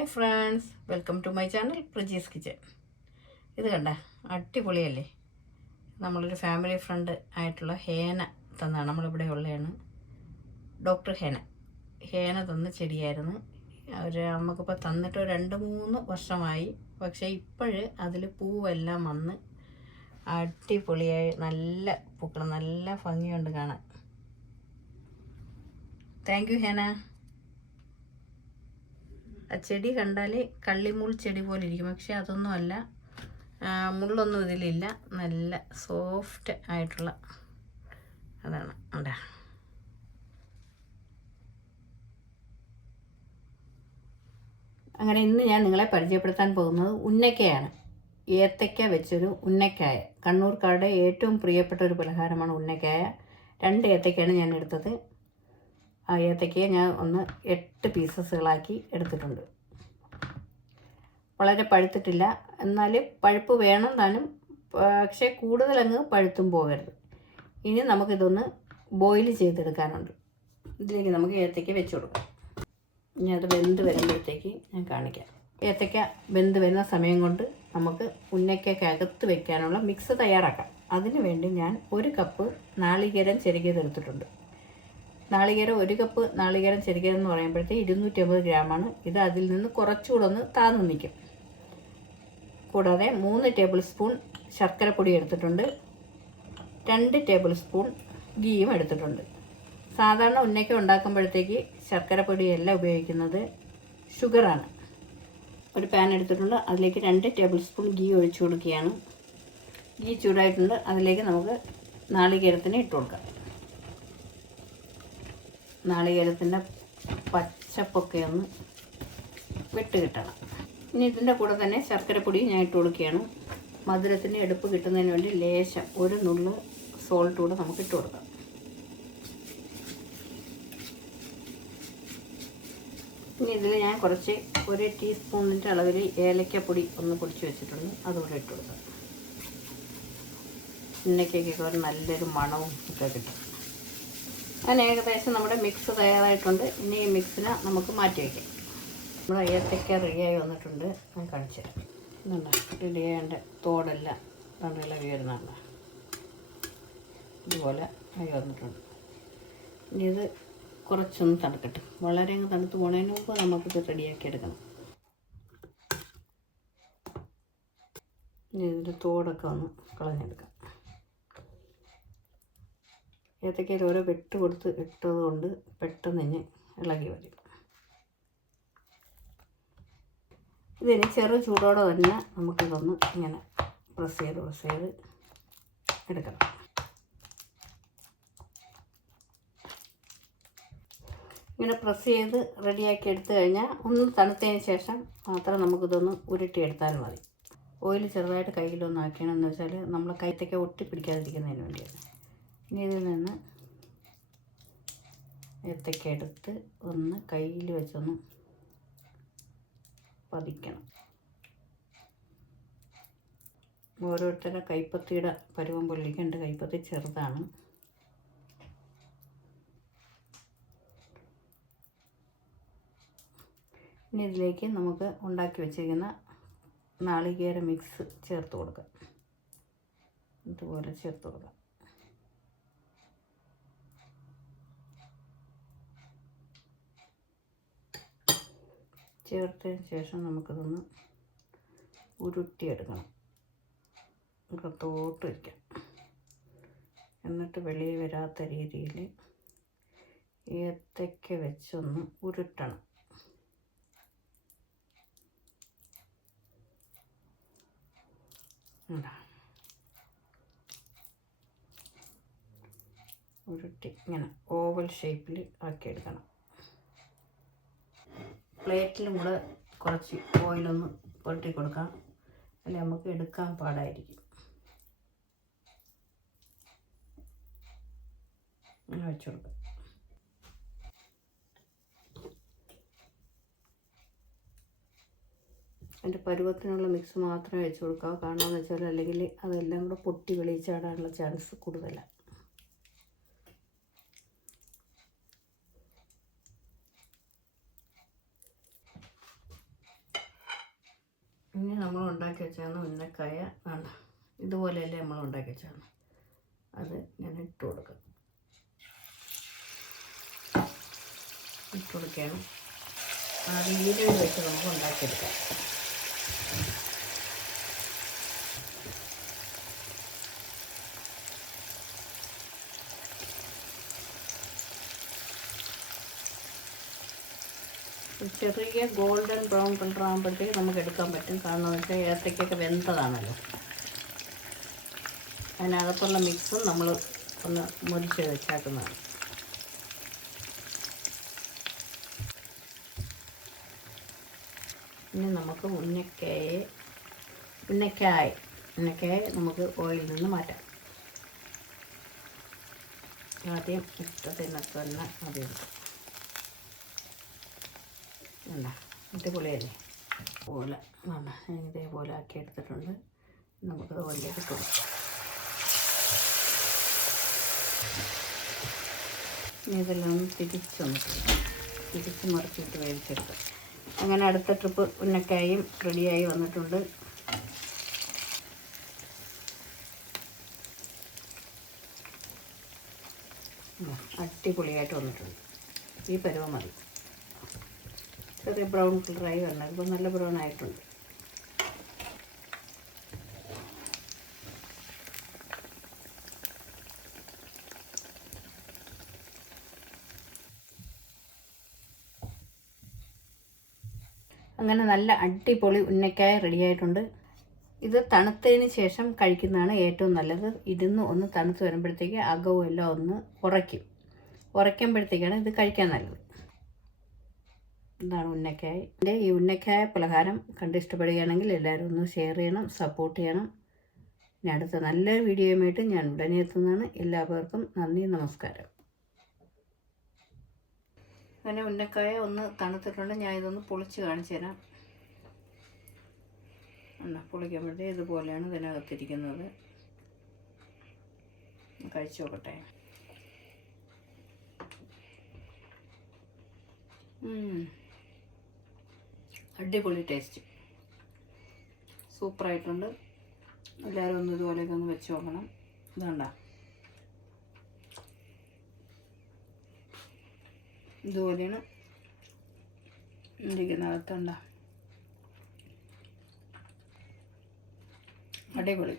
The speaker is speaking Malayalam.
Hi friends. Welcome to my channel Prajees kitchen. ഇത് കണ്ട അടിപൊളിയല്ലേ? നമ്മളൊരു ഫാമിലി ഫ്രണ്ട് ആയിട്ടുള്ള ഹേന തന്നാണ്. നമ്മളിവിടെ ഉള്ളതാണ് ഡോക്ടർ ഹേന. ഹേന തന്ന ചെടിയായിരുന്നു. അവർ നമുക്കിപ്പോൾ തന്നിട്ട് രണ്ട് മൂന്ന് വർഷമായി. പക്ഷേ ഇപ്പോഴ് അതിൽ പൂവെല്ലാം വന്ന് അടിപൊളിയായി. നല്ല പൂക്കൾ നല്ല ഭംഗിയുണ്ട് കാണാൻ. Thank you Hena. ആ ചെടി കണ്ടാൽ കള്ളിമുൾ ചെടി പോലെ ഇരിക്കും. പക്ഷെ അതൊന്നും അല്ല മുള്ളൊന്നും ഇതിലില്ല. നല്ല സോഫ്റ്റ് ആയിട്ടുള്ള അതാണ്. അവിടെ അങ്ങനെ ഇന്ന് ഞാൻ നിങ്ങളെ പരിചയപ്പെടുത്താൻ പോകുന്നത് ഉന്നക്കയാണ്. ഏത്തയ്ക്ക വെച്ചൊരു ഉന്നക്കായ. കണ്ണൂർക്കാരുടെ ഏറ്റവും പ്രിയപ്പെട്ട ഒരു പലഹാരമാണ് ഉന്നക്കായ. രണ്ട് ഏത്തയ്ക്കയാണ് ഞാൻ എടുത്തത്. ഏത്തയ്ക്കയെ ഞാൻ ഒന്ന് എട്ട് പീസസുകളാക്കി എടുത്തിട്ടുണ്ട്. വളരെ പഴുത്തിട്ടില്ല. എന്നാൽ പഴുപ്പ് വേണം താനും പക്ഷേ കൂടുതലങ്ങ് പഴുത്തും പോകരുത്. ഇനി നമുക്കിതൊന്ന് ബോയിൽ ചെയ്തെടുക്കാനുണ്ട്. ഇതിലേക്ക് നമുക്ക് ഏത്തയ്ക്ക വെച്ച് കൊടുക്കാം. ഇനി അത് വെന്ത് വരുമ്പോഴത്തേക്ക് ഞാൻ കാണിക്കാം. ഏത്തയ്ക്ക വെന്ത് വരുന്ന സമയം കൊണ്ട് നമുക്ക് ഉന്നയ്ക്കകത്ത് വെക്കാനുള്ള മിക്സ് തയ്യാറാക്കാം. അതിനുവേണ്ടി ഞാൻ ഒരു കപ്പ് നാളികേരം ചെരുകിയതെടുത്തിട്ടുണ്ട് നാളികേരം ഒരു കപ്പ് നാളികേരം ചെറുകേരം എന്ന് പറയുമ്പോഴത്തേക്ക് ഇരുന്നൂറ്റമ്പത് ഗ്രാമാണ്. ഇത് അതിൽ നിന്ന് കുറച്ചുകൂടെ ഒന്ന് താന്നു നിൽക്കും. കൂടാതെ മൂന്ന് ടേബിൾ സ്പൂൺ ശർക്കരപ്പൊടി എടുത്തിട്ടുണ്ട്. രണ്ട് ടേബിൾ സ്പൂൺ ഗീയും എടുത്തിട്ടുണ്ട്. സാധാരണ ഉന്നയ്ക്ക ഉണ്ടാക്കുമ്പോഴത്തേക്ക് ശർക്കരപ്പൊടിയല്ല ഉപയോഗിക്കുന്നത്. ഷുഗറാണ്. ഒരു പാൻ എടുത്തിട്ടുണ്ട്. അതിലേക്ക് രണ്ട് ടേബിൾ സ്പൂൺ ഗീ ഒഴിച്ചു കൊടുക്കുകയാണ്. ഗീ ചൂടായിട്ടുണ്ട്. അതിലേക്ക് നമുക്ക് നാളികേരത്തിന് ഇട്ട് കൊടുക്കാം. നാളികേരത്തിന്റെ പച്ചപ്പൊക്കെ ഒന്ന് വിട്ട് കിട്ടണം. ഇനി ഇതിന്റെ കൂടെ തന്നെ ശർക്കരപ്പൊടി ഞാൻ ഇട്ട് കൊടുക്കുകയാണ്. മധുരത്തിന് എടുപ്പ് കിട്ടുന്നതിന് വേണ്ടി ലേശം ഒരു നുള്ളു സോൾട്ട് കൂടെ നമുക്ക് ഇട്ട് കൊടുക്കാം. ഇനി ഇതിൽ ഞാൻ കുറച്ച് ഒരു ടീസ്പൂണിന്റെ അളവിൽ ഏലക്കപ്പൊടി ഒന്ന് പൊടിച്ച് വെച്ചിട്ടുണ്ട്. അതുകൂടെ ഇട്ട് കൊടുക്കാം. എണ്ണയ്ക്കൊക്കെ ഒരു നല്ലൊരു മണവും ഒക്കെ കിട്ടും. അങ്ങനെ ഏകദേശം നമ്മുടെ മിക്സ് തയ്യാറായിട്ടുണ്ട്. ഇനി ഈ മിക്സിനെ നമുക്ക് മാറ്റി വയ്ക്കാം നമ്മുടെ ഏത്തക്ക റെഡിയായി വന്നിട്ടുണ്ട്. ഞാൻ കാണിച്ചു തരാം. ഇതുണ്ട്? റെഡി ചെയ്യേണ്ട തോടെല്ലാം ഇളകി വരുന്നുണ്ട്. ഇതുപോലെ ആയി വന്നിട്ടുണ്ട്. ഇനി ഇത് കുറച്ചൊന്ന് തണുക്കട്ടെ. വളരെ അങ്ങ് തണുത്ത് പോണതിന് മുമ്പ് നമുക്കിത് റെഡിയാക്കി എടുക്കണം. ഇനി ഇതിന്റെ തോടൊക്കെ ഒന്ന് കളഞ്ഞെടുക്കാം. ഏത്തക്കയിൽ ഓരോ വെട്ട് കൊടുത്ത് ഇട്ടത് കൊണ്ട് പെട്ടെന്ന് ഇനി ഇളകി വരും. ഇതിന് ചെറു ചൂടോടെ തന്നെ നമുക്കിതൊന്ന് ഇങ്ങനെ പ്രസ് ചെയ്ത് പ്രസ് ചെയ്ത് എടുക്കണം. ഇങ്ങനെ പ്രസ് ചെയ്ത് റെഡിയാക്കി എടുത്തു കഴിഞ്ഞാൽ ഒന്ന് തണുത്തതിന് ശേഷം മാത്രം നമുക്കിതൊന്ന് ഉരുട്ടിയെടുത്താൽ മതി. ഓയിൽ ചെറുതായിട്ട് കയ്യിലൊന്ന് ആക്കണമെന്ന് വെച്ചാൽ നമ്മൾ കൈത്തൊക്കെ ഒട്ടിപ്പിടിക്കാതിരിക്കുന്നതിന് വേണ്ടിയാണ്. ഇതിൽ നിന്ന് ഏത്തക്ക എടുത്ത് ഒന്ന് കയ്യിൽ വെച്ചൊന്ന് പതിക്കണം. ഓരോരുത്തരുടെ കൈപ്പത്തിയുടെ പരുവം പൊള്ളിക്ക് എന്റെ കൈപ്പത്തി ചെറുതാണ്. ഇനി ഇതിലേക്ക് നമുക്ക് ഉണ്ടാക്കി വെച്ചിരിക്കുന്ന നാളികേര മിക്സ് ചേർത്ത് കൊടുക്കാം. ഇതുപോലെ ചേർത്ത് കൊടുക്കാം. ചേർത്തതിന് ശേഷം നമുക്കിതൊന്ന് ഉരുട്ടിയെടുക്കണം. അകത്തോട്ട് വയ്ക്കാം. എന്നിട്ട് വെളിയിൽ വരാത്ത രീതിയിൽ ഏത്തയ്ക്ക വെച്ചൊന്ന് ഉരുട്ടണം. ഉരുട്ടി ഇങ്ങനെ ഓവൽ ഷേപ്പിൽ ആക്കിയെടുക്കണം. പ്ലേറ്റിലും കൂടെ കുറച്ച് ഓയിലൊന്ന് പുരട്ടി കൊടുക്കാം. അല്ലെ നമുക്ക് എടുക്കാൻ പാടായിരിക്കും. അങ്ങനെ വെച്ച് കൊടുക്കാം. അതിന്റെ പരുവത്തിനുള്ള മിക്സ് മാത്രമേ വെച്ച് കൊടുക്കാവൂ. കാരണം എന്ന് വെച്ചാൽ അല്ലെങ്കിൽ അതെല്ലാം കൂടെ പൊട്ടി വെളിച്ചാടാനുള്ള ചാൻസ് കൂടുതലാണ് ഇനി നമ്മൾ ഉണ്ടാക്കി വെച്ചാണ് ഉന്നക്കായ വേണ്ട. ഇതുപോലെയല്ലേ നമ്മൾ ഉണ്ടാക്കി വെച്ചാണ് അത് ഞാൻ ഇട്ട് കൊടുക്കാം. ഇട്ട് കൊടുക്കുകയാണ്. ആ രീതിയിൽ വെച്ച് നമുക്ക് ഉണ്ടാക്കിയെടുക്കാം. ചെറിയ ഗോൾഡൻ ബ്രൗൺ കളർ ആകുമ്പോഴത്തേക്ക് നമുക്ക് എടുക്കാൻ പറ്റും. കാരണം എന്ന് വെച്ചാൽ ഏത്തയ്ക്കൊക്കെ വെന്തതാണല്ലോ. അതിനകത്തുള്ള മിക്സും നമ്മൾ ഒന്ന് മുരിച്ച് വെച്ചാക്കുന്നതാണ്. ഇനി നമുക്ക് ഉന്നക്കായ ഉന്നക്കായ ഉന്നക്കായ നമുക്ക് ഓയിലിൽ നിന്ന് മാറ്റാം. ആദ്യം ഇഷ്ടത്തിനൊക്കെ തന്നെ അത് അടിപൊളിയല്ലേ? പോലെ ഇതേപോലെ ആക്കി എടുത്തിട്ടുണ്ട്. നമുക്ക് ഇട്ട് കൊടുക്കാം. ഇതെല്ലാം തിരിച്ചൊന്ന് തിരിച്ച് മറിച്ചിട്ട് വേവിച്ചെടുക്കാം. അങ്ങനെ അടുത്ത ട്രിപ്പ് ഉന്നക്കായും റെഡിയായി വന്നിട്ടുണ്ട്. അടിപൊളിയായിട്ട് വന്നിട്ടുണ്ട്. ഈ പരുവം മതി. ചെറിയ ബ്രൗൺ കളറായി വരണം. ഇപ്പോൾ നല്ല ബ്രൗൺ ആയിട്ടുണ്ട്. അങ്ങനെ നല്ല അടിപൊളി ഉന്നക്കായ റെഡിയായിട്ടുണ്ട് ഇത് തണുത്തതിന് ശേഷം കഴിക്കുന്നതാണ് ഏറ്റവും നല്ലത്. ഇരുന്ന് ഒന്ന് തണുത്ത് വരുമ്പോഴത്തേക്ക് അകവും എല്ലാം ഒന്ന് ഉറയ്ക്കും. ഉറയ്ക്കുമ്പോഴത്തേക്കാണ് ഇത് കഴിക്കാൻ നല്ലത്. ഇതാണ് ഉന്നക്കായ? എന്റെ ഈ ഉന്നക്കായ പലഹാരം കണ്ട് ഇഷ്ടപ്പെടുകയാണെങ്കിൽ എല്ലാവരും ഒന്ന് ഷെയർ ചെയ്യണം സപ്പോർട്ട് ചെയ്യണം. ഇനി അടുത്ത നല്ലൊരു വീഡിയോയുമായിട്ട് ഞാൻ ഉടനെ എത്തുന്നതാണ്. എല്ലാവർക്കും നന്ദി നമസ്കാരം. അങ്ങനെ ഉന്നക്കായ ഒന്ന് തണുത്തിട്ടുണ്ട്. ഞാൻ ഇതൊന്ന് പൊളിച്ച് കാണിച്ചു തരാം. ഉണ്ടോ പൊളിക്കുമ്പോഴത്തേ ഇതുപോലെയാണ് ഇതിനകത്തിരിക്കുന്നത്. കഴിച്ചു നോക്കട്ടെ. ഉം. അടിപൊളി ടേസ്റ്റ് സൂപ്പറായിട്ടുണ്ട് എല്ലാവരും ഒന്ന് ഇതുപോലെയൊക്കെ ഒന്ന് വെച്ച് നോക്കണം. ഇതുണ്ട. ഇതുപോലെയാണ്. ഇരിക്കുന്നകത്തുണ്ട അടിപൊളി.